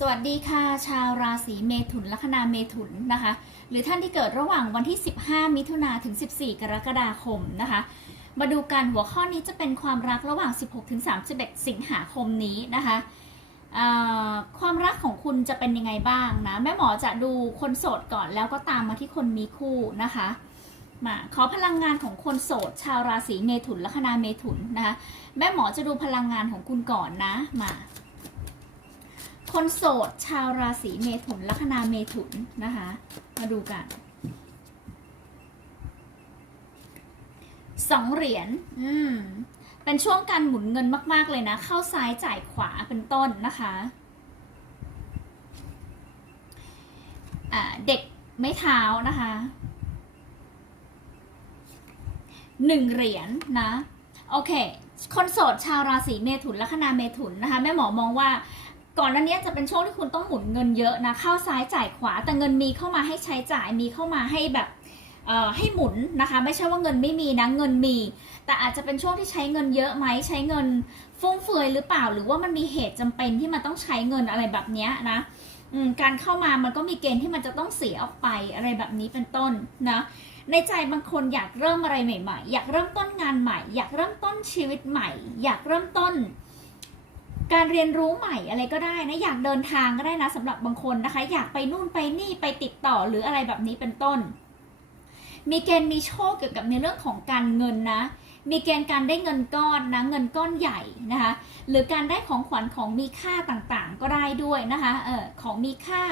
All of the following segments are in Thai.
สวัสดีค่ะ ชาวราศีเมถุนลัคนาเมถุนนะคะ หรือท่านที่เกิดระหว่างวันที่ 15 มิถุนาถึง 14 กรกฎาคมนะคะ มาดูกันหัวข้อนี้จะเป็นความรักระหว่าง 16 ถึง 31 สิงหาคมนี้นะคะความรักของคุณจะเป็นยังไงบ้างนะ แม่หมอจะดูคนโสดก่อนแล้วก็ตามมาที่คนมีคู่นะคะมาขอพลังงานของคนโสด ชาวราศีเมถุนลัคนาเมถุนนะคะแม่หมอจะดูพลังงานของคุณก่อนนะมา คนโสดชาวราศีเมถุนลัคนาเมถุนนะคะ มาดูกันสองเหรียญ อืม เป็นช่วงการหมุนเงินมาก ๆ เลยนะ เข้าซ้ายจ่ายขวาเป็นต้นนะคะ อ่า เด็กไม่เท้านะคะ หนึ่งเหรียญนะโอเค คนโสดชาวราศีเมถุนลัคนาเมถุนนะคะ แม่หมอมองว่า ก่อนหน้านี้จะเป็นช่วงที่คุณต้องหมุนเงินเยอะนะเข้าซ้ายจ่ายขวาแต่เงินมีเข้ามาให้ใช้จ่ายมีเข้ามาให้แบบเอ่อให้หมุนนะคะ ไม่ใช่ว่าเงินไม่มีนะเงินมี แต่อาจจะเป็นช่วงที่ใช้เงินเยอะไหมใช้เงินฟุ่มเฟือยหรือเปล่า หรือว่ามันมีเหตุจำเป็นที่มันต้องใช้เงินอะไรแบบนี้นะการเข้ามามันก็มีเกณฑ์ที่มันจะต้องเสียออกไปอะไรแบบนี้เป็นต้นนะในใจบางคนอยากเริ่มอะไรใหม่ ๆ อยากเริ่มต้นงานใหม่ อยากเริ่มต้นชีวิตใหม่ อยากเริ่มต้น การเรียนรู้ใหม่อะไรก็ได้นะอยากเดินทางก็ได้นะสำหรับบางคนนะคะ อยากไปนู่นไปนี่ไปติดต่อหรืออะไรแบบนี้เป็นต้น มีเกณฑ์มีโชคเกี่ยวกับในเรื่องของการเงินนะ มีเกณฑ์การได้เงินก้อนนะเงินก้อนใหญ่นะคะหรือการได้ของขวัญของมีค่าต่างๆ ก็ได้ด้วยนะคะเออของมีค่า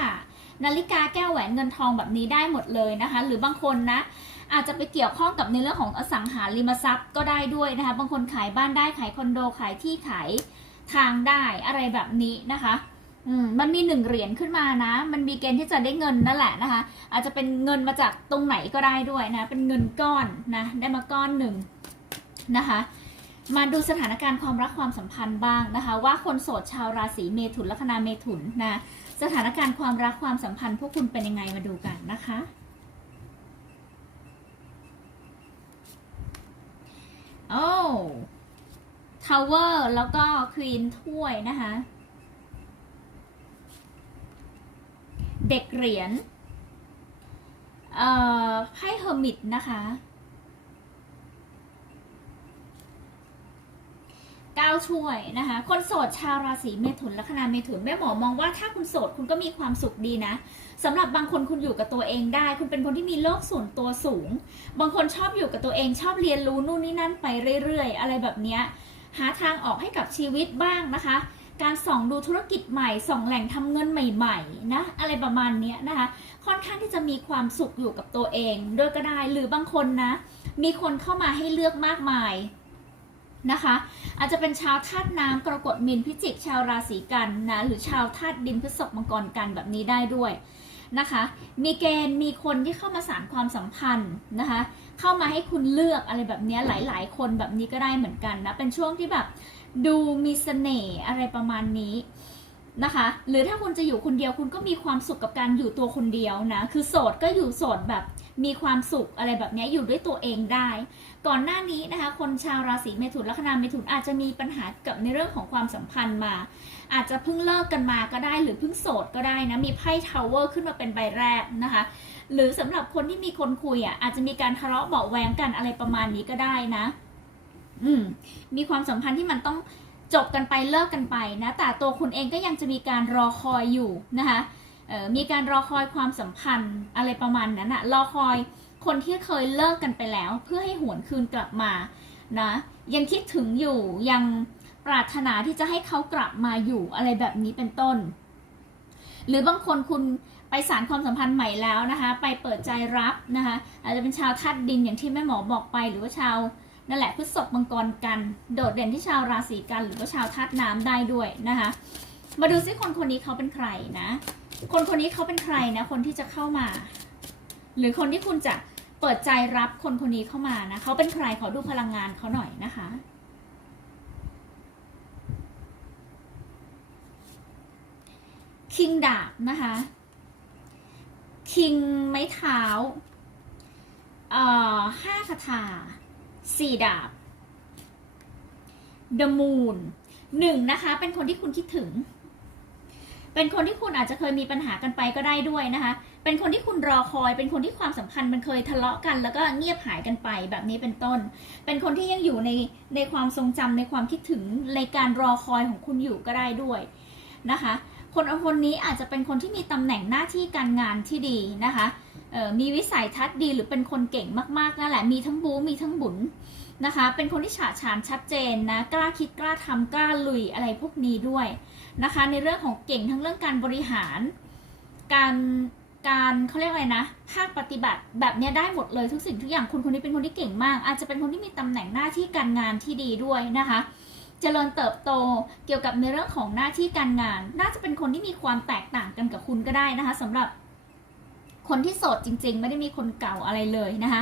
นาฬิกาแก้วแหวนเงินทองแบบนี้ได้หมดเลยนะคะ หรือบางคนนะอาจจะไปเกี่ยวข้องกับในเรื่องของอสังหาริมทรัพย์ก็ได้ด้วยนะคะบางคนขายบ้านได้ขายคอนโดขายที่ขาย ทางได้อะไรแบบนี้นะคะอืมมันมีหนึ่งเหรียญขึ้นมานะ มันมีเกณฑ์ที่จะได้เงินนั่นแหละนะคะ อาจจะเป็นเงินมาจากตรงไหนก็ได้ด้วยนะ เป็นเงินก้อนนะ ได้มาก้อนหนึ่งนะคะ มาดูสถานการณ์ความรักความสัมพันธ์บ้างนะคะ ว่าคนโสดชาวราศีเมถุนลัคนาเมถุนนะ สถานการณ์ความรักความสัมพันธ์พวกคุณเป็นยังไงมาดูกันนะคะ โอ้ ทาวเวอร์แล้วก็ควีนถ้วยนะคะ เด็กเหรียญเอ่อไพ่เฮอร์มิตนะคะเก้าถ้วยนะคะ คนโสดชาวราศีเมถุนลัคนาเมถุนแม่หมอมองว่าถ้าคุณโสดคุณก็มีความสุขดีนะสำหรับบางคนคุณอยู่กับตัวเองได้ คุณเป็นคนที่มีโลกส่วนตัวสูง บางคนชอบอยู่กับตัวเองชอบเรียนรู้นู่นนี่นั่นไปเรื่อยๆ อะไรแบบเนี้ย หาทางออกให้กับชีวิตบ้างนะคะ การส่องดูธุรกิจใหม่ส่องแหล่งทำเงินใหม่ๆนะอะไรประมาณนี้นะคะ ค่อนข้างที่จะมีความสุขอยู่กับตัวเองด้วยก็ได้หรือบางคนนะ มีคนเข้ามาให้เลือกมากมายนะคะ อาจจะเป็นชาวธาตุน้ำกรกฎมีนพิจิกชาวราศีกันนะหรือชาวธาตุดินพฤษภมังกรกันแบบนี้ได้ด้วย นะคะ มีเกณฑ์มีคนที่เข้ามาสารความสัมพันธ์นะคะ เข้ามาให้คุณเลือกอะไรแบบนี้หลาย ๆ คนแบบนี้ก็ได้เหมือนกันนะ เป็นช่วงที่แบบดูมีเสน่ห์อะไรประมาณนี้นะคะ หรือถ้าคุณจะอยู่คนเดียวคุณก็มีความสุขกับการอยู่ตัวคนเดียวนะ คือโสดก็อยู่โสดแบบ มีความสุขอะไรแบบนี้อยู่ด้วยตัวเองได้ ก่อนหน้านี้นะคะ คนชาวราศีเมถุนลัคนาเมถุนอาจจะมีปัญหากับในเรื่องของความสัมพันธ์มา อาจจะเพิ่งเลิกกันมาก็ได้หรือเพิ่งโสดก็ได้นะมีไพ่ทาวเวอร์ขึ้นมาเป็นใบแรกนะคะ หรือสำหรับคนที่มีคนคุยอะอาจจะมีการทะเลาะเบาแวงกันอะไรประมาณนี้ก็ได้นะ อืมมีความสัมพันธ์ที่มันต้องจบกันไปเลิกกันไปนะ แต่ตัวคุณเองก็ยังจะมีการรอคอยอยู่นะคะ มีการรอคอยความสัมพันธ์อะไรประมาณนั้นอะรอคอยคนที่เคยเลิกกันไปแล้ว เพื่อให้หวนคืนกลับมานะยังคิดถึงอยู่ยังปรารถนาที่จะให้เขากลับมาอยู่อะไรแบบนี้เป็นต้น หรือบางคนคุณไปสารความสัมพันธ์ใหม่แล้วนะคะ ไปเปิดใจรับนะคะอาจจะเป็นชาวธาตุดินอย่างที่แม่หมอบอกไปหรือว่าชาวนั่นแหละพฤษภมังกรกัน โดดเด่นที่ชาวราศีกัน หรือว่าชาวธาตุน้ำได้ด้วยนะคะ มาดูซิคนคนนี้เขาเป็นใครนะ คนคนนี้เขาเป็นใครนะ คนที่จะเข้ามา หรือคนที่คุณจะเปิดใจรับคนคนนี้เข้ามานะเขาเป็นใครขอดูพลังงานเขาหน่อยนะคะคิงดาบนะคะคิงไม้เท้าเอ่อห้าคาถาสี่ดาบ The Moon หนึ่งนะคะ เป็นคนที่คุณคิดถึง เป็นคนที่คุณอาจจะเคยมีปัญหากันไปก็ได้ด้วยนะคะ เป็นคนที่คุณรอคอย เป็นคนที่ความสัมพันธ์มันเคยทะเลาะกัน แล้วก็เงียบหายกันไปแบบนี้เป็นต้น เป็นคนที่ยังอยู่ในในความทรงจำในความคิดถึงในการรอคอยของคุณอยู่ก็ได้ด้วยนะคะ คนคนนี้อาจจะเป็นคนที่มีตำแหน่งหน้าที่การงานที่ดีนะคะ มีวิสัยทัศน์ดีหรือเป็นคนเก่งมากๆนั่นแหละ มีทั้งบู๊มีทั้งบุญนะคะ เป็นคนที่ฉาฉานชัดเจนนะ กล้าคิดกล้าทำกล้าลุยอะไรพวกนี้ด้วยนะคะ ในเรื่องของเก่งทั้งเรื่องการบริหาร การการเขาเรียกอะไรนะ ภาคปฏิบัติแบบนี้ได้หมดเลยทุกสิ่งทุกอย่างคุณคนนี้เป็นคนที่เก่งมาก อาจจะเป็นคนที่มีตำแหน่งหน้าที่การงานที่ดีด้วยนะคะจเจริญเติบโตเกี่ยวกับในเรื่องของหน้าที่การงาน น่าจะเป็นคนที่มีความแตกต่างกันกับคุณก็ได้นะคะสำหรับ คนที่โสดจริง ๆ ไม่ได้มีคนเก่าอะไรเลยนะคะ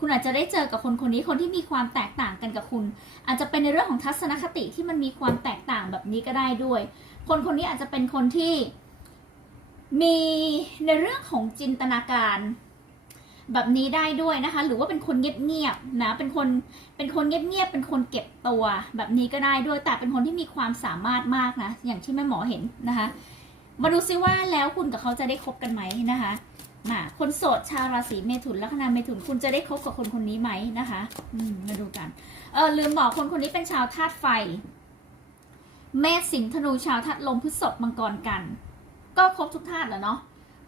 คุณอาจจะได้เจอกับคนคนนี้คนที่มีความแตกต่างกันกับคุณ อาจจะเป็นในเรื่องของทัศนคติที่มันมีความแตกต่างแบบนี้ก็ได้ด้วย คนคนนี้อาจจะเป็นคนที่มีในเรื่องของจินตนาการ แบบนี้ได้ด้วยนะคะ หรือว่าเป็นคนเงียบๆนะเป็นคนเป็นคนเงียบๆเป็นคนเก็บตัว แบบนี้ก็ได้ด้วยแต่เป็นคนที่มีความสามารถมากนะอย่างที่แม่หมอเห็นนะคะ มาดูซิว่าแล้วคุณกับเขาจะได้คบกันไหมนะคะ มาคนโสดชาวราศีเมถุนลัคนาเมถุนคุณจะได้คบกับคนคนนี้ไหมนะคะอืมมาดูกันเออลืมบอกคนคนนี้เป็นชาวธาตุไฟ เมษสิงห์ธนูชาวธาตุลมพฤษภมังกรกัน ก็ครบทุกธาตุแล้วเนาะ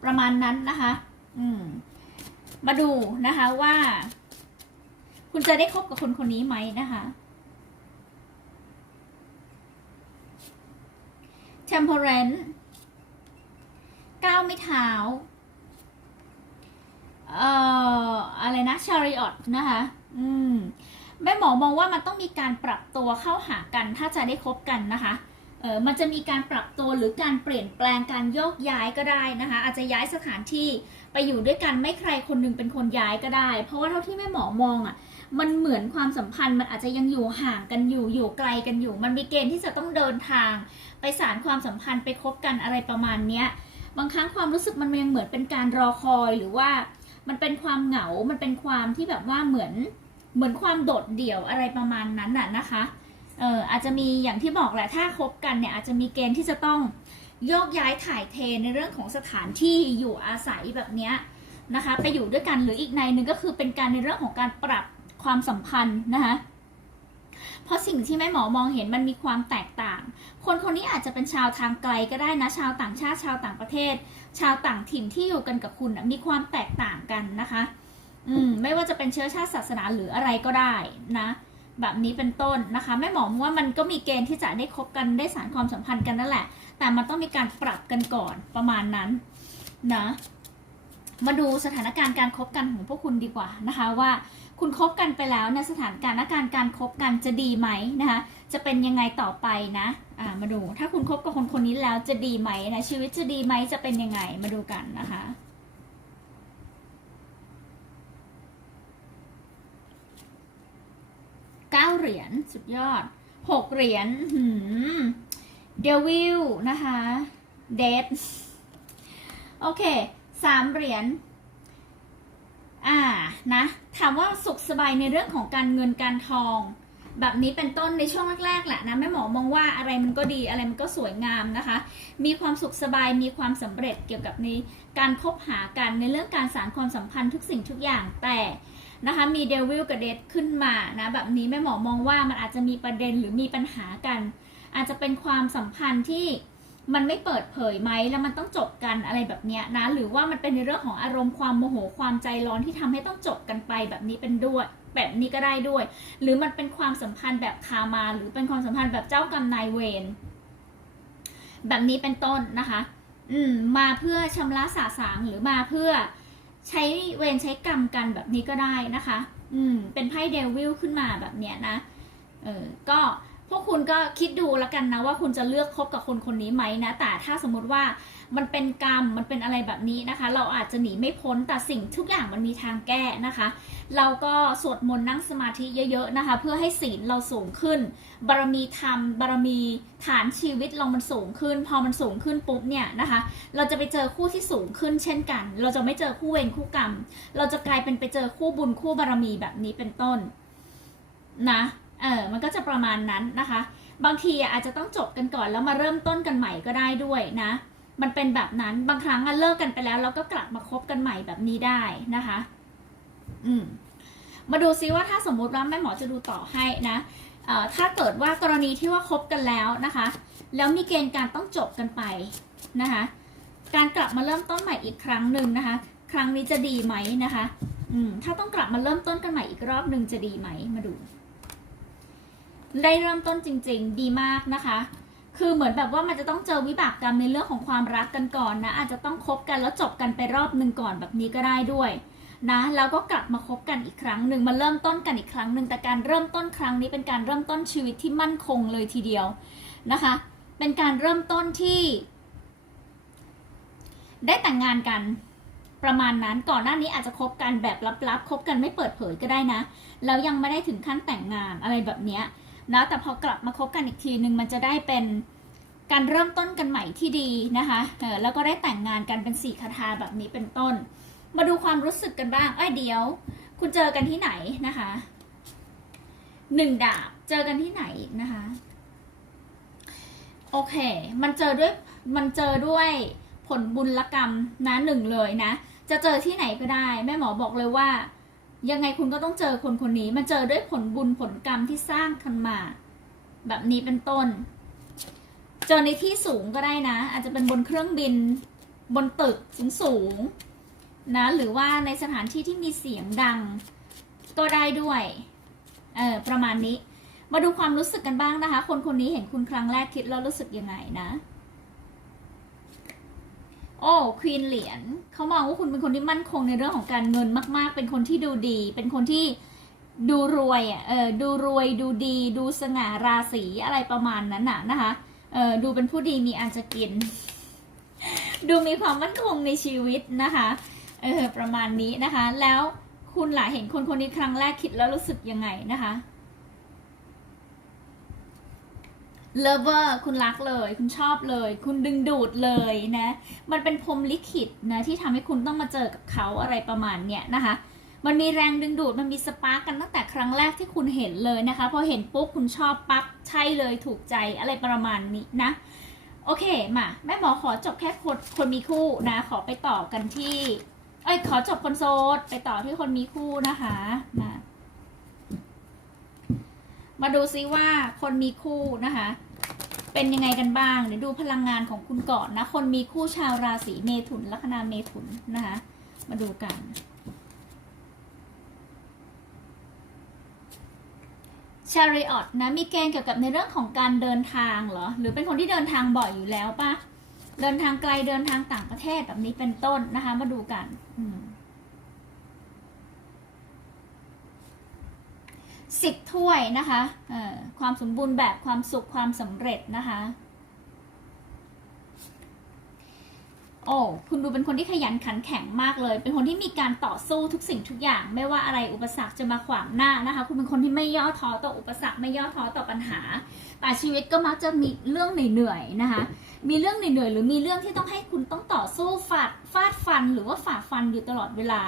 ประมาณนั้นนะคะ อืม มาดูนะคะว่า คุณจะได้คบกับคนคนนี้ไหมนะคะ temperance ก้าวไม่เท้า เอ่ออะไรนะ chariot นะคะอืมแม่หมอมองว่ามันต้องมีการปรับตัวเข้าหากันถ้าจะได้คบกันนะคะเออมันจะมีการปรับตัวหรือการเปลี่ยนแปลงการโยกย้ายก็ได้นะคะ อาจจะย้ายสถานที่ไปอยู่ด้วยกันไม่ใครคนหนึงเป็นคนย้ายก็ได้ เพราะว่าเท่าที่แม่หมอมองอะ่ะ มันเหมือนความสัมพันธ์มันอาจจะยังอยู่ห่างกันอยู่อยู่ไกลกันอยู่ มันมีเกณฑ์ที่จะต้องเดินทาง ไปสารความสัมพันธ์ไปคบกันอะไรประมาณเนี้ยบางครั้งความรู้สึกมันยังเหมือนเป็นการรอคอยหรือว่า มันเป็นความเหงา มันเป็นความที่แบบว่าเหมือนเหมือนความโดดเดี่ยวอะไรประมาณนั้นน่ะนะคะเอออาจจะมีอย่างที่บอกแหละถ้าคบกันเนี่ยอาจจะมีเกณฑ์ที่จะต้องโยกย้ายถ่ายเทในเรื่องของสถานที่อยู่อาศัยแบบเนี้ยนะคะไปอยู่ด้วยกันหรืออีกในหนึ่งก็คือเป็นการในเรื่องของการปรับความสัมพันธ์นะคะ เพราะสิ่งที่แม่หมอมองเห็นมันมีความแตกต่าง คนคนนี้อาจจะเป็นชาวทางไกลก็ได้นะ ชาวต่างชาติชาวต่างประเทศ ชาวต่างถิ่นที่อยู่กันกับคุณมีความแตกต่างกันนะคะ อืมไม่ว่าจะเป็นเชื้อชาติศาสนาหรืออะไรก็ได้นะแบบนี้เป็นต้นนะคะแม่หมอมองว่ามันก็มีเกณฑ์ที่จะได้คบกันได้สารความสัมพันธ์กันนั่นแหละ แต่มันต้องมีการปรับกันก่อนประมาณนั้นนะ มาดูสถานการณ์การคบกันของพวกคุณดีกว่านะคะว่าคุณคบกันไปแล้วในสถานการณ์การการคบกันจะดีไหมนะคะจะเป็นยังไงต่อไปนะอ่ามาดูถ้าคุณคบกับคนคนนี้แล้วจะดีไหมนะชีวิตจะดีไหมจะเป็นยังไงมาดูกันนะคะเก้าเหรียญสุดยอดหกเหรียญหืมเดวิลนะคะเดดโอเค สามเหรียญอ่านะถามว่าสุขสบายในเรื่องของการเงินการทอง แบบนี้เป็นต้นในช่วงแรกๆแหละนะแม่หมอมองว่าอะไรมันก็ดีอะไรมันก็สวยงามนะคะ มีความสุขสบายมีความสำเร็จเกี่ยวกับในการคบหากันในเรื่องการสานความสัมพันธ์ทุกสิ่งทุกอย่างแต่นะคะมีเดวิลกับเดดขึ้นมานะแบบนี้แม่หมอมองว่ามันอาจจะมีประเด็นหรือมีปัญหากัน อาจจะเป็นความสัมพันธ์ที่ มันไม่เปิดเผยไหมแล้วมันต้องจบกันอะไรแบบเนี้ยนะ หรือว่ามันเป็นในเรื่องของอารมณ์ความโมโหความใจร้อนที่ทำให้ต้องจบกันไปแบบนี้เป็นด้วย แบบนี้ก็ได้ด้วย หรือมันเป็นความสัมพันธ์แบบคามา หรือเป็นความสัมพันธ์แบบเจ้ากรรมนายเวรแบบนี้เป็นต้นนะคะ อืมมาเพื่อชำระสาสางหรือมาเพื่อใช้เวรใช้กรรมกันแบบนี้ก็ได้นะคะ อืมเป็นไพ่เดวิลขึ้นมาแบบเนี้ยนะ เออก็ พวกคุณก็คิดดูแล้วกันนะว่าคุณจะเลือกคบกับคนคนนี้ไหมนะ แต่ถ้าสมมติว่ามันเป็นกรรมมันเป็นอะไรแบบนี้นะคะ เราอาจจะหนีไม่พ้นแต่สิ่งทุกอย่างมันมีทางแก้นะคะ เราก็สวดมนต์นั่งสมาธิเยอะๆนะคะ เพื่อให้ศีลเราสูงขึ้น บารมีธรรมบารมีฐานชีวิตเรามันสูงขึ้น พอมันสูงขึ้นปุ๊บเนี่ยนะคะ เราจะไปเจอคู่ที่สูงขึ้นเช่นกัน เราจะไม่เจอคู่เวรคู่กรรม เราจะกลายเป็นไปเจอคู่บุญคู่บารมีแบบนี้เป็นต้นนะ เออมันก็จะประมาณนั้นนะคะ บางทีอาจจะต้องจบกันก่อนแล้วมาเริ่มต้นกันใหม่ก็ได้ด้วยนะ มันเป็นแบบนั้นบางครั้งอะเลิกกันไปแล้วเราก็กลับมาคบกันใหม่แบบนี้ได้นะคะ อืมมาดูซิว่าถ้าสมมุติว่าแม่หมอจะดูต่อให้นะเอ่อถ้าเกิดว่ากรณีที่ว่าคบกันแล้วนะคะ แล้วมีเกณฑ์การต้องจบกันไปนะคะ การกลับมาเริ่มต้นใหม่อีกครั้งหนึ่งนะคะ ครั้งนี้จะดีไหมนะคะ อืมถ้าต้องกลับมาเริ่มต้นกันใหม่อีกรอบหนึ่งจะดีไหมมาดู ได้เริ่มต้นจริง ๆ ดีมากนะคะ คือเหมือนแบบว่ามันจะต้องเจอวิบากกรรมในเรื่องของความรักกันก่อนนะ อาจจะต้องคบกันแล้วจบกันไปรอบหนึ่งก่อนแบบนี้ก็ได้ด้วยนะแล้วก็กลับมาคบกันอีกครั้งหนึ่งมาเริ่มต้นกันอีกครั้งหนึ่งแต่การเริ่มต้นครั้งนี้เป็นการเริ่มต้นชีวิตที่มั่นคงเลยทีเดียวนะคะ เป็นการเริ่มต้นที่ ได้แต่งงานกันประมาณนั้นก่อนหน้านี้อาจจะคบกันแบบลับๆคบกันไม่เปิดเผยก็ได้นะแล้วยังไม่ได้ถึงขั้นแต่งงานอะไรแบบเนี้ย นะแต่พอกลับมาคบกันอีกทีหนึ่งมันจะได้เป็นการเริ่มต้นกันใหม่ที่ดีนะคะเออแล้วก็ได้แต่งงานกันเป็นสี่คาถาแบบนี้เป็นต้น มาดูความรู้สึกกันบ้างเอ้ยเดี๋ยว คุณเจอกันที่ไหนนะคะหนึ่งดาบเจอกันที่ไหนนะคะ โอเค มันเจอด้วยมันเจอด้วยผลบุญละกรรมนะหนึ่งเลยนะ จะเจอที่ไหนก็ได้ แม่หมอบอกเลยว่า ยังไงคุณก็ต้องเจอคนคนนี้ มันเจอด้วยผลบุญผลกรรมที่สร้างขึ้นมา แบบนี้เป็นต้น เจอในที่สูงก็ได้นะ อาจจะเป็นบนเครื่องบิน บนตึกสูงสูงๆนะ หรือว่าในสถานที่ที่มีเสียงดัง ก็ได้ด้วย เออประมาณนี้ มาดูความรู้สึกกันบ้างนะคะ คนคนนี้เห็นคุณครั้งแรกคิดแล้วรู้สึกยังไงนะ โอ้ควีนเหรียญเขามองว่าคุณเป็นคนที่มั่นคงในเรื่องของการเงินมาก ๆ เป็นคนที่ดูดี เป็นคนที่ดูรวยอะเออดูรวยดูดี ดูสง่าราศีอะไรประมาณนั้นน่ะนะคะเออดูเป็นผู้ดีมีอันจะกิน ดูมีความมั่นคงในชีวิตนะคะเออประมาณนี้นะคะ แล้วคุณหล่ะเห็นคนคนนี้ครั้งแรกคิดแล้วรู้สึกยังไงนะคะ เลเวอร์คุณรักเลย คุณชอบเลย คุณดึงดูดเลยนะ มันเป็นพรมลิขิตนะที่ทำให้คุณต้องมาเจอกับเขาอะไรประมาณเนี้ยนะคะ มันมีแรงดึงดูดมันมีสปาร์กกันตั้งแต่ครั้งแรกที่คุณเห็นเลยนะคะพอเห็นปุ๊บคุณชอบปั๊บใช่เลยถูกใจอะไรประมาณนี้นะโอเคมาแม่หมอขอจบแค่คนคนมีคู่นะ ขอไปต่อกันที่ เอ้ยขอจบคนโสดไปต่อที่คนมีคู่นะคะมา มาดูซิว่าคนมีคู่นะคะ เป็นยังไงกันบ้าง เดี๋ยวดูพลังงานของคุณก่อนนะ คนมีคู่ชาวราศีเมถุนลัคนาเมถุนนะคะ มาดูกัน ชาริออตนะ มีเกณฑ์เกี่ยวกับในเรื่องของการเดินทางเหรอ หรือเป็นคนที่เดินทางบ่อยอยู่แล้วปะเดินทางไกลเดินทางต่างประเทศแบบนี้เป็นต้นนะคะ มาดูกัน อืม สิบถ้วยนะคะความสมบูรณ์แบบความสุขความสำเร็จนะคะ โอ้ คุณดูเป็นคนที่ขยันขันแข็งมากเลย เป็นคนที่มีการต่อสู้ทุกสิ่งทุกอย่าง ไม่ว่าอะไรอุปสรรคจะมาขวางหน้านะคะ คุณเป็นคนที่ไม่ย่อท้อต่ออุปสรรคไม่ย่อท้อต่อปัญหา แต่ชีวิตก็มักจะมีเรื่องเหนื่อยๆนะคะ มีเรื่องเหนื่อยๆหรือมีเรื่องที่ต้องให้คุณต้องต่อสู้ ฟันหรือว่าฝ่าฟันอยู่ตลอดเวลา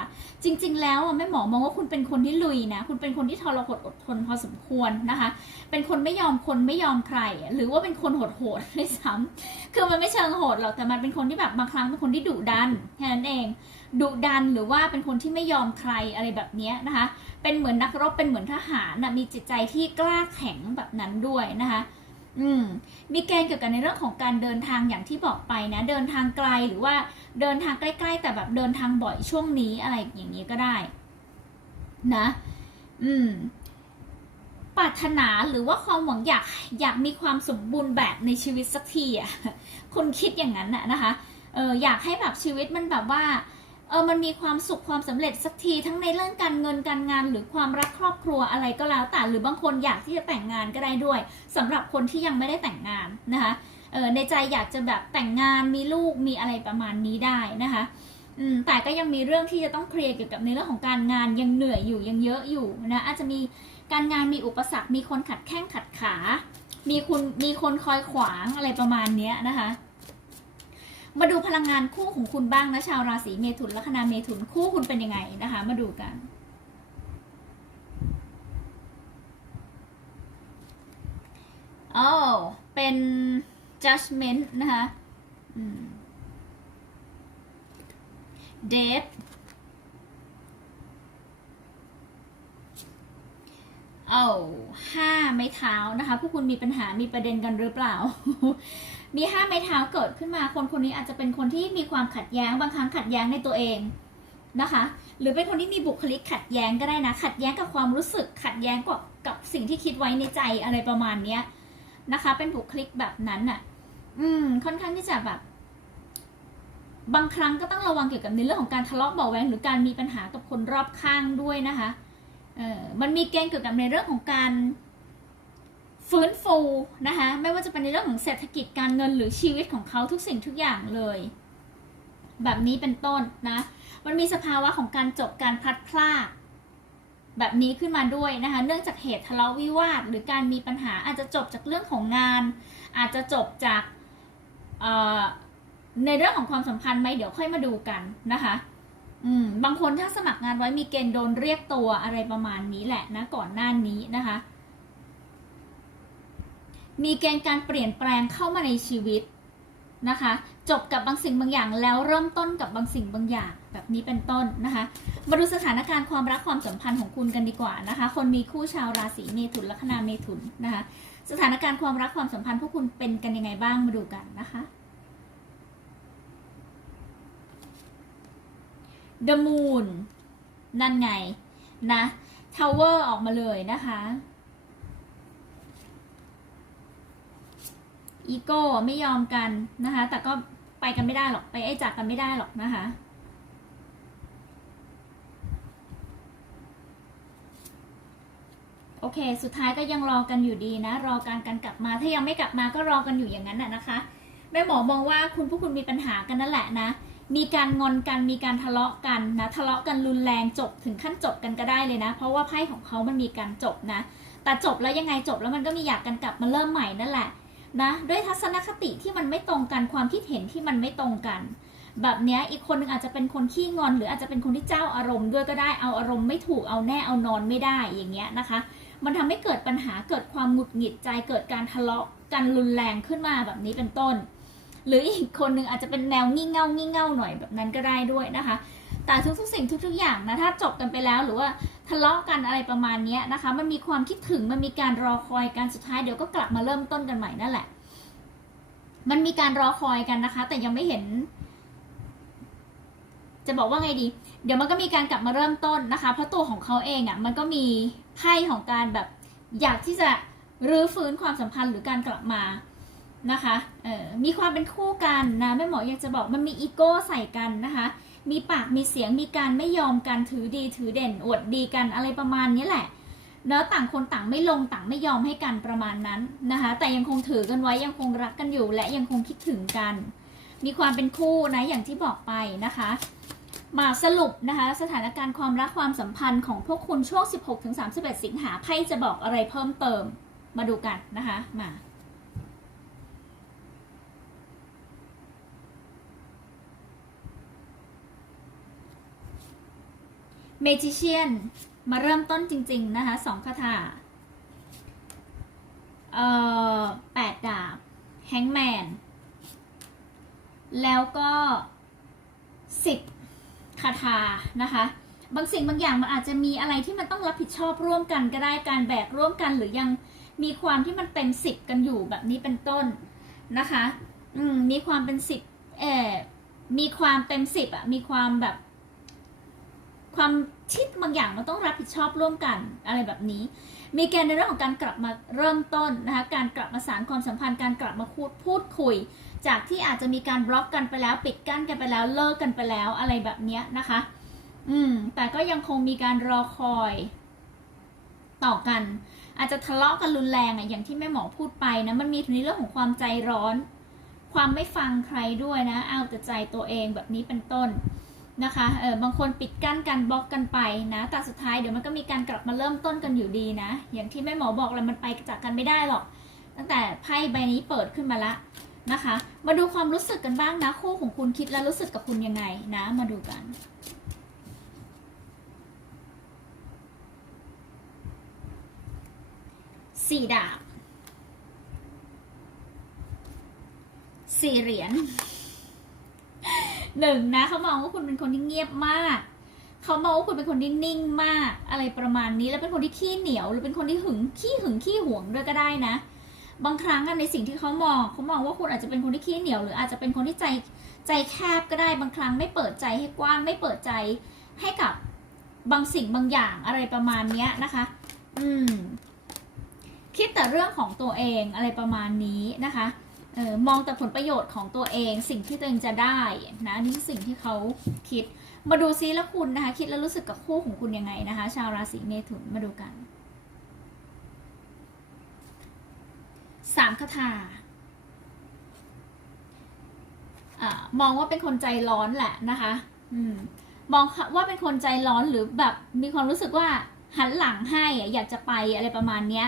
จริง ๆ แล้วแม่หมอมองว่าคุณเป็นคนที่ลุยนะ คุณเป็นคนที่ทรหดอดทนพอสมควรนะคะ เป็นคนไม่ยอมคนไม่ยอมใคร หรือว่าเป็นคนโหดโหดๆด้วยซ้ำคือมันไม่เชิงโหดหรอกแต่มันเป็นคนที่แบบบางครั้งเป็นคนที่ดุดันแค่นั้นเองดุดันหรือว่าเป็นคนที่ไม่ยอมใครอะไรแบบนี้นะคะ เป็นเหมือนนักรบเป็นเหมือนทหารนะมีจิตใจที่กล้าแข็งแบบนั้นด้วยนะคะ อืมมีเกณฑ์เกี่ยวกับในเรื่องของการเดินทางอย่างที่บอกไปนะ เดินทางไกลหรือว่าเดินทางใกล้ๆ แต่แบบเดินทางบ่อยช่วงนี้อะไรอย่างนี้ก็ได้ นะ อืมปรารถนาหรือว่าความหวังอยากอยากมีความสมบูรณ์แบบในชีวิตสักทีอะคุณคิดอย่างนั้นน่ะนะคะเอออยากให้แบบชีวิตมันแบบว่า เออมันมีความสุขความสำเร็จสักทีทั้งในเรื่องการเงินการงาน หรือความรักครอบครัวอะไรก็แล้วแต่หรือบางคนอยากที่จะแต่งงานก็ได้ด้วยสำหรับคนที่ยังไม่ได้แต่งงานนะคะเออในใจอยากจะแบบแต่งงานมีลูกมีอะไรประมาณนี้ได้นะคะแต่ก็ยังมีเรื่องที่จะต้องเคลียร์เกี่ยวกับในเรื่องของการงานยังเหนื่อยอยู่ยังเยอะอยู่นะอาจจะมีการงานมีอุปสรรคมีคนขัดแข้งขัดขา มีคุณมีคนคอยขวางอะไรประมาณนี้นะคะ มาดูพลังงานคู่ของคุณบ้างนะชาวราศีเมถุนลัคนาเมถุนคู่คุณเป็นยังไงนะคะ มาดูกัน โอ้เป็น judgment นะคะ death เอาห้าไม้เท้านะคะพวกคุณมีปัญหามีประเด็นกันหรือเปล่า มีห้าไม้เท้าเกิดขึ้นมาคนคนนี้อาจจะเป็นคนที่มีความขัดแย้งบางครั้งขัดแย้งในตัวเองนะคะ หรือเป็นคนที่มีบุคลิกขัดแย้งก็ได้นะ ขัดแย้งกับความรู้สึกขัดแย้งกับกับสิ่งที่คิดไว้ในใจอะไรประมาณเนี้ยนะคะ เป็นบุคลิกแบบนั้นอะ อืม ค่อนข้างที่จะแบบ บางครั้งก็ต้องระวังเกี่ยวกับในเรื่องของการทะเลาะเบาะแวงหรือการมีปัญหากับคนรอบข้างด้วยนะคะ มันมีเกณฑ์เกี่ยวกับในเรื่องของการฟื้นฟูนะคะไม่ว่าจะเป็นในเรื่องของเศรษฐกิจการเงินหรือชีวิตของเขาทุกสิ่งทุกอย่างเลย แบบนี้เป็นต้นนะ มันมีสภาวะของการจบการพัดพรากแบบนี้ขึ้นมาด้วยนะคะ เนื่องจากเหตุทะเลาะวิวาท หรือการมีปัญหาอาจจะจบจากเรื่องของงาน อาจจะจบจากในเรื่องของความสัมพันธ์ไหมเดี๋ยวค่อยมาดูกันนะคะ อืมบางคนถ้าสมัครงานไว้มีเกณฑ์โดนเรียกตัวอะไรประมาณนี้แหละนะก่อนหน้านี้นะคะ มีเกณฑ์การเปลี่ยนแปลงเข้ามาในชีวิตนะคะ จบกับบางสิ่งบางอย่างแล้วเริ่มต้นกับบางสิ่งบางอย่างแบบนี้เป็นต้นนะคะ มาดูสถานการณ์ความรักความสัมพันธ์ของคุณกันดีกว่านะคะ คนมีคู่ชาวราศีเมถุนลัคนาเมถุนนะคะ สถานการณ์ความรักความสัมพันธ์พวกคุณเป็นกันยังไงบ้างมาดูกันนะคะ The Moon นั่นไงนะ Tower ออกมาเลยนะคะ อีโก้ไม่ยอมกันนะคะ แต่ก็ไปกันไม่ได้หรอก ไปไอ้จากกันไม่ได้หรอกนะคะโอเค สุดท้ายก็ยังรอกันอยู่ดีนะ รอการกันกลับมา ถ้ายังไม่กลับมาก็รอกันอยู่อย่างนั้นน่ะนะคะ แม่หมอมองว่าคุณผู้คุณมีปัญหากันนั่นแหละนะ มีการงอนกันมีการทะเลาะกันนะทะเลาะกันรุนแรงจบถึงขั้นจบกันก็ได้เลยนะ เพราะว่าไพ่ของเขามันมีการจบนะ แต่จบแล้วยังไงจบแล้วมันก็มีอยากกันกลับมาเริ่มใหม่นั่นแหละนะด้วยทัศนคติที่มันไม่ตรงกันความคิดเห็นที่มันไม่ตรงกัน แบบเนี้ยอีกคนนึงอาจจะเป็นคนขี้งอน หรืออาจจะเป็นคนที่เจ้าอารมณ์ด้วยก็ได้เอาอารมณ์ไม่ถูกเอาแน่เอานอนไม่ได้อย่างเงี้ยนะคะ มันทำให้เกิดปัญหาเกิดความหงุดหงิดใจเกิดการทะเลาะกันรุนแรงขึ้นมาแบบนี้เป็นต้น หรืออีกคนหนึ่งอาจจะเป็นแนวงี่เง่างี่เง่าหน่อยแบบนั้นก็ได้ด้วยนะคะ แต่ทุกๆสิ่งทุก ๆ อย่างนะถ้าจบกันไปแล้วหรือว่าทะเลาะกันอะไรประมาณนี้นะคะ มันมีความคิดถึงมันมีการรอคอยกันสุดท้ายเดี๋ยวก็กลับมาเริ่มต้นกันใหม่นั่นแหละ มันมีการรอคอยกันนะคะ แต่ยังไม่เห็น จะบอกว่าไงดี เดี๋ยวมันก็มีการกลับมาเริ่มต้นนะคะ เพราะตัวของเขาเองอะ่ะ มันก็มีไพ่ของการแบบ อยากที่จะรื้อฟื้นความสัมพันธ์หรือการกลับมา นะคะเออมีความเป็นคู่กันนะแม่หมออยากจะบอกมันมีอีโก้ใส่กันนะคะ มีปากมีเสียงมีการไม่ยอมกันถือดีถือเด่นอวดดีกันอะไรประมาณนี้แหละแล้วต่างคนต่างไม่ลงต่างไม่ยอมให้กันประมาณนั้นนะคะ แต่ยังคงถือกันไว้ยังคงรักกันอยู่ และยังคงคิดถึงกัน มีความเป็นคู่นะอย่างที่บอกไปนะคะ มาสรุปนะคะ สถานการณ์ความรักความสัมพันธ์ของพวกคุณช่วง 16-31 สิงหาไพ่จะบอกอะไรเพิ่มเติมมาดูกันนะคะมา เมจิเชียนมาเริ่มต้นจริง ๆ นะคะสองคาถาเอ่อแปดดาบแฮงแมนแล้วก็สิบคาถานะคะ บางสิ่งบางอย่างมันอาจจะมีอะไรที่มันต้องรับผิดชอบร่วมกันก็ได้การแบกร่วมกันหรือยังมีความที่มันเต็มสิบกันอยู่แบบนี้เป็นต้นนะคะ อืมมีความเป็นสิบเอ่อมีความเต็มสิบอะมีความแบบ ความชิดบางอย่างมันต้องรับผิดชอบร่วมกันอะไรแบบนี้ มีแกนในเรื่องของการกลับมาเริ่มต้นนะคะการกลับมาสารความสัมพันธ์การกลับมาพูดพูดคุย จากที่อาจจะมีการบล็อกกันไปแล้ว ปิดกั้นกันไปแล้วเลิกกันไปแล้วอะไรแบบนี้นะคะ อืมแต่ก็ยังคงมีการรอคอย ต่อกัน อาจจะทะเลาะกันรุนแรงอะอย่างที่แม่หมอพูดไปนะมันมีในเรื่องของความใจร้อน ความไม่ฟังใครด้วยนะ เอาแต่ใจตัวเองแบบนี้เป็นต้น นะคะเออบางคนปิดกั้นกันบล็อกกันไปนะแต่สุดท้ายเดี๋ยวมันก็มีการกลับมาเริ่มต้นกันอยู่ดีนะ อย่างที่แม่หมอบอกเลยมันไปจากกันไม่ได้หรอก ตั้งแต่ไพ่ใบนี้เปิดขึ้นมาละนะคะ มาดูความรู้สึกกันบ้างนะ คู่ของคุณคิดและรู้สึกกับคุณยังไงนะ มาดูกันสี่ดาบสี่เหรียญ หนึ่งนะเขามองว่าคุณเป็นคนที่เงียบมาก เขามองว่าคุณเป็นคนที่นิ่งมาก อะไรประมาณนี้ แล้วเป็นคนที่ขี้เหนียว หรือเป็นคนที่หึงขี้หึงขี้หวงด้วยก็ได้นะ บางครั้งในสิ่งที่เขามองเขามองว่าคุณอาจจะเป็นคนที่ขี้เหนียว หรืออาจจะเป็นคนที่ใจใจแคบก็ได้ บางครั้งไม่เปิดใจให้กว้าง ไม่เปิดใจให้กับบางสิ่งบางอย่างอะไรประมาณเนี้ยนะคะ อืม คิดแต่เรื่องของตัวเองอะไรประมาณนี้นะคะ เออมองแต่ผลประโยชน์ของตัวเองสิ่งที่ตัวเองจะได้นะนี่คือสิ่งที่เขาคิด มาดูซิแล้วคุณนะคะ คิดแล้วรู้สึกกับคู่ของคุณยังไงนะคะ ชาวราศีเมถุนมาดูกันสามคาถาอมองว่าเป็นคนใจร้อนแหละนะคะ อืมมองว่าเป็นคนใจร้อนหรือแบบมีความรู้สึกว่าหันหลังให้อะอยากจะไปอะไรประมาณเนี้ย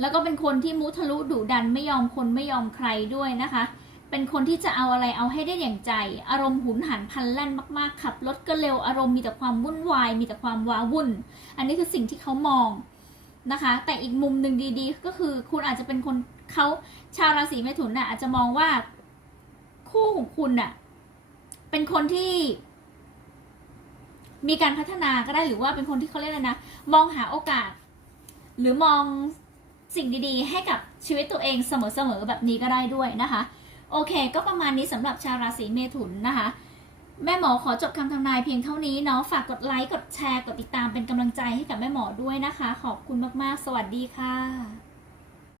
แล้วก็เป็นคนที่มุทะลุดุดันไม่ยอมคนไม่ยอมใครด้วยนะคะ เป็นคนที่จะเอาอะไรเอาให้ได้อย่างใจ อารมณ์หุนหันพันแล่นมากๆ ขับรถก็เร็วอารมณ์มีแต่ความวุ่นวาย มีแต่ความว้าวุ่น อันนี้คือสิ่งที่เขามองนะคะ แต่อีกมุมหนึ่งดีๆ ก็คือคุณอาจจะเป็นคนเขาชาวราศีเมถุนน่ะอาจจะมองว่าคู่ของคุณน่ะเป็นคนที่มีการพัฒนาก็ได้หรือว่าเป็นคนที่เขาเรียกอะไรนะ มองหาโอกาส หรือมอง สิ่งดีๆ ให้กับชีวิตตัวเองเสมอๆแบบนี้ก็ได้ด้วยนะคะ โอเค ก็ประมาณนี้สำหรับชาวราศีเมถุนนะคะ แม่หมอขอจบคำทำนายเพียงเท่านี้เนาะฝากกดไลค์กดแชร์กดติดตามเป็นกำลังใจให้กับแม่หมอด้วยนะคะ ขอบคุณมากๆ สวัสดีค่ะ